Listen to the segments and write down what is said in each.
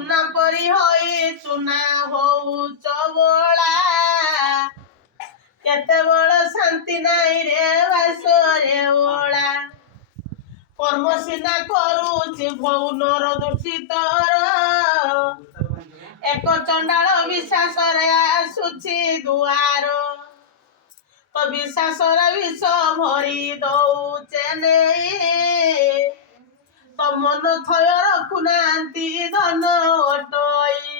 ସୁନା ପରି ହୋଇ ଚୁନା ହଉଛ ବୋଳା କେତେବେଳେ ଶାନ୍ତି ନାହିଁ ରେ ବାସରେ ଓଳା କର୍ମ ସିନା କରୁଛି ଭଉନର ଦୂଷିତର ଏକ ଚଣ୍ଡାଳ ବିଶ୍ୱାସରେ ଆସୁଛି ଦୁଆର ତ ବିଶ୍ୱାସର ବିଷ ଭରି ଦଉଛେ ନେଇ ତ ମନ ଥୟ ରଖୁନାହାନ୍ତି ଧନ ଅଟଇ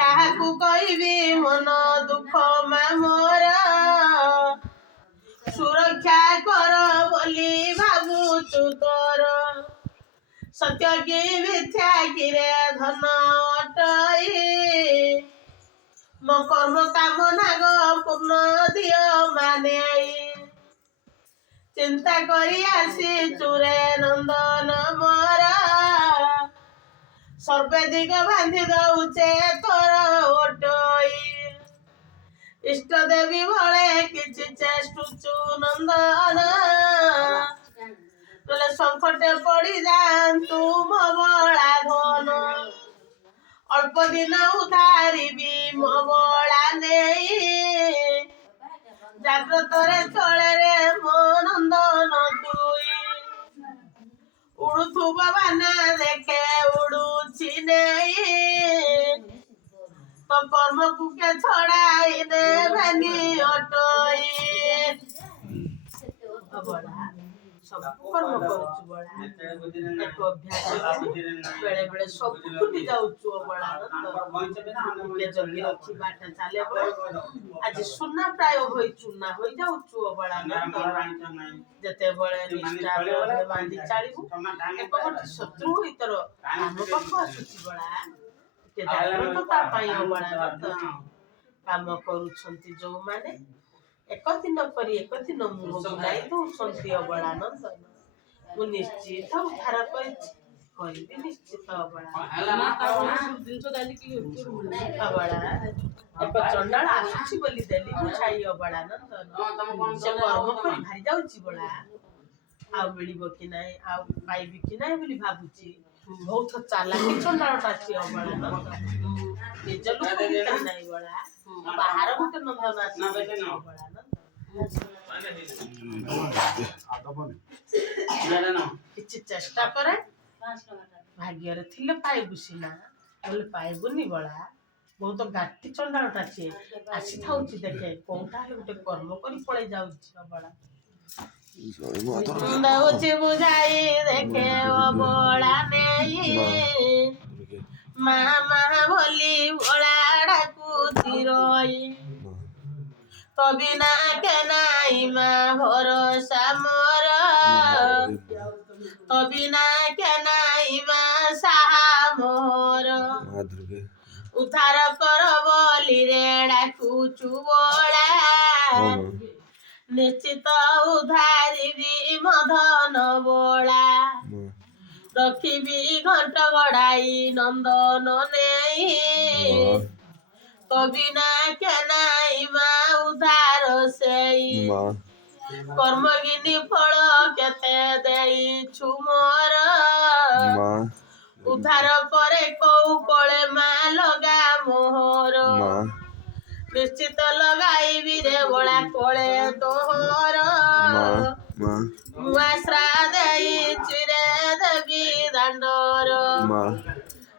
କାହାକୁ କହିବି ମନ ଦୁଃଖ ମୋର ସୁରକ୍ଷା କର ବୋଲି ଭାବୁଛୁ ତୋର ସତ୍ୟ କି ମିଥ୍ୟା କିରେ ଧନ ଅଟଇ ମୋ କର୍ମ କାମନା ପୂର୍ଣ୍ଣ ଦିଅ ମାନେ ଚିନ୍ତା କରି ଆସିଛୁ ରେ ନନ୍ଦନ ମୋର ସର୍ବେ ଦିଗ ବାନ୍ଧି ଦଉଛେ ତୋର ଓଟଇ ଇଷ୍ଟ ଦେବୀ ଭଳେ କିଛି ଚେଷ୍ଟୁଛୁ ନନ୍ଦନ ବୋଲେ ସଂକଟେ ପଡ଼ି ଯାଆନ୍ତୁ ମୋ ବଳା ଧନ ଅଳ୍ପ ଦିନ ଉଧାରିବି ମୋ ବଳା ନେଇ ଜାଗ୍ରତରେ ଚଳରେ ମୋ ନନ୍ଦନ ତୁଇ ଉଡୁଥୁବ ବାନା ଦେଖେ ଉଡୁଛି ନେଇ ତ କର୍ମକୁ କେ ଛଡାଇ ଦେବେନି ଅଟଇ ସବୁ କର୍ମ କରୁଛୁ ବଳା ଏକ ଅଭ୍ୟାସ ବେଳେ ବେଳେ ସବୁ ଭୁଲି ଯାଉଛୁ ବଳା ଟିକେ ଜଗି ରଖି ବାଟ ଚାଲେ ଆଜି ସୁନା ପ୍ରାୟ ହୋଇ ଚୁନା ହୋଇ ଯାଉଛୁ ବଳା ଯେତେବେଳେ ନିଷ୍ଠା ବାନ୍ଧି ଚାଲିବୁ ଏକ ଗୋଟେ ଶତ୍ରୁ ହୋଇ ତୋର ଆମ ପାଖ ଆସୁଛି ବଳା ଟିକେ ଜାଗ୍ରତତା ପାଇଁ ବଳା କାମ କରୁଛନ୍ତି ଯୋଉମାନେ ଏକ ଦିନ କରି ଏକ ଦିନ ମୁହଁ ବୁଲାଇ ଦଉଛନ୍ତି ଅବଳାନନ୍ଦ ମୁଁ ନିଶ୍ଚିତ ଉଦ୍ଧାର କରିଛି କରିବି ନିଶ୍ଚିତ ଅବଳା ଏକ ଚଣ୍ଡାଳ ଆସୁଛି ବୋଲି ଦେଲି ବୁଝାଇ ଅବଳାନନ୍ଦ ସେ କର୍ମ କରି ଭାରି ଯାଉଛି ବଳା ଆଉ ମିଳିବ କି ନାହିଁ ଆଉ ପାଇବି କି ନାହିଁ ବୋଲି ଭାବୁଛି ବହୁତ ଚାଲାକି ଚଣ୍ଡାଳଟା ଅଛି ଅବଳାନନ୍ଦ ନିଜ ଲୋକ ଭିତରେ ନାହିଁ ବଳା ବାହାର ଗୋଟେ ନନ୍ଦନ ଆସିବ କିଛି ଚେଷ୍ଟା କରେ ଭାଗ୍ୟରେ ଥିଲେ ପାଇବୁ ସିନା ବୋଲେ ପାଇବୁନି ବଳା ବହୁତ ଗାଠି ଚଣ୍ଡାଳଟା ସିଏ ଆସିଥାଉଛି ଦେଖେ କୋଉଟା ହେଲେ ଗୋଟେ କର୍ମ କରି ପଳେଇ ଯାଉଛି ବଳା ଦଉଛି ବୁଝାଇ ଦେଖେ ଅବଳା ନେଇ ମା ମା ବୋଲି ବଳା ଡାକୁଛି ରଇ ତ ବିନା କେ ନାଇ ମା ଭରସା ମୋର ତ ବିନା କେ ନାଇ ମା ସାହା ମୋର ଉଦ୍ଧାର କର ବୋଲି ରେ ଡାକୁଛୁ ବଳା ନିଶ୍ଚିତ ଉଦ୍ଧାରିବି ମଧନ ବଳା ରଖିବି ଘଣ୍ଟ ଗଡ଼ାଇ ନନ୍ଦନ ନେଇ ତ ବିନା କେ ନାଇ ମା ଉଦ୍ଧାର ସେଇ କର୍ମଗିନି ଫଳ କେତେ ଦେଇଛୁ ମୋର ଉଦ୍ଧାର ପରେ କୋଉ କଳେ ମା ଲଗା ମୋହର ନିଶ୍ଚିତ ଲଗାଇବି ରେ ବଳା କଳେ ତୋହର ମୁଁ ଆଶ୍ରା ଦେଇଛି ରେ ଦେବୀ ଦାଣ୍ଡର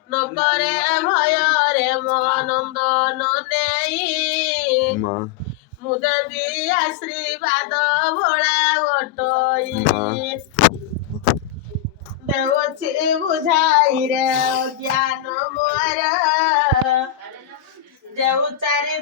ନକରେ ଭୟରେ ମୋ ନନ୍ଦନ ନେଇ ମୁଁ ଦେବି ଆଶୀର୍ବାଦ ଭୋଳା ଅଟଇ ଦେଉଛି ବୁଝାଇ ରେ ଜ୍ଞାନ ମୋର ଯେଉଁ ଚାରି